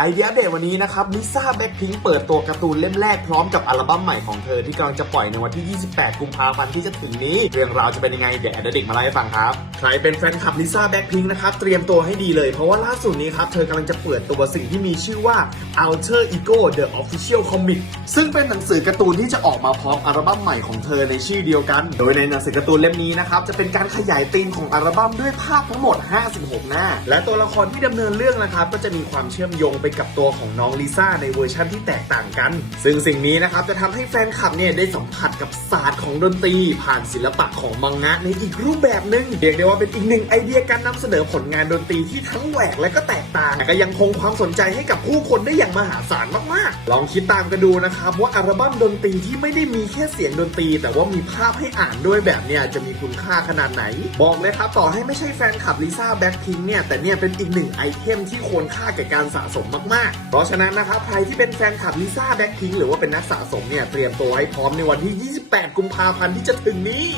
ไอเดียเดตวันนี้นะครับลิซ่าแบ็คพิงเปิดตัวการ์ตูนเล่มแรกพร้อมกับอัลบั้มใหม่ของเธอที่กำลังจะปล่อยในวันที่ 28 กุมภาพันธ์ที่จะถึงนี้ เรื่องราวจะเป็นยังไงเดี๋ยวแอดเดิกมาเล่าให้ฟังครับ ใครเป็นแฟนคลับลิซ่าแบ็คพิงนะครับ เตรียมตัวให้ดีเลยเพราะว่าล่าสุดนี้ครับ เธอกำลังจะเปิดตัวสิ่งที่มีชื่อว่า Alter Ego The Official Comic ซึ่งเป็นหนังสือการ์ตูนที่จะออกมาพร้อมอัลบั้มใหม่ของเธอในชื่อเดียวกัน โดยในหนังสือการ์ตูนเล่มนี้นะครับจะเป็นการขยายธีมของอัลบั้มด้วยภาพทั้งหมด 56 หน้า และตัวละครที่ดำเนินเรื่องนะครับก็จะมีความเชื่อมโยงไปกับตัวของน้องลิซ่าในเวอร์ชั่นที่แตกต่างกัน ซึ่งสิ่งนี้นะครับจะทำให้แฟนคลับเนี่ยได้สัมผัสกับศาสตร์ของดนตรี ผ่านศิลปะของมังงะในอีกรูปแบบหนึ่งเรียกได้ว่าเป็นอีกหนึ่งไอเดียการนำเสนอผลงานดนตรีที่ทั้งแหวกและก็แตกต่างแต่ก็ยังคงความสนใจให้กับผู้คนได้อย่างมหาศาลมากๆ ลองคิดตามกันดูนะครับว่าอัลบั้มดนตรีที่ไม่ได้มีแค่เสียงดนตรี แต่ว่ามีภาพให้อ่านด้วยแบบเนี้ยจะมีคุณค่าขนาดไหน บอกเลยครับต่อให้ไม่ใช่แฟนคลับลิซ่าแบ็คพิงเนี่ยแต่เนี่ยเป็นอีกหนึ่งไอเทมที่ควรค่าแก่การสะสมมากๆ เพราะฉะนั้นนะครับใครที่เป็นแฟนคลับลิซ่าแบ็คพิงหรือว่าเป็นนักสะสมเนี่ยเตรียมตัวให้พร้อมในวันที่ 28 กุมภาพันธ์ที่จะถึงนี้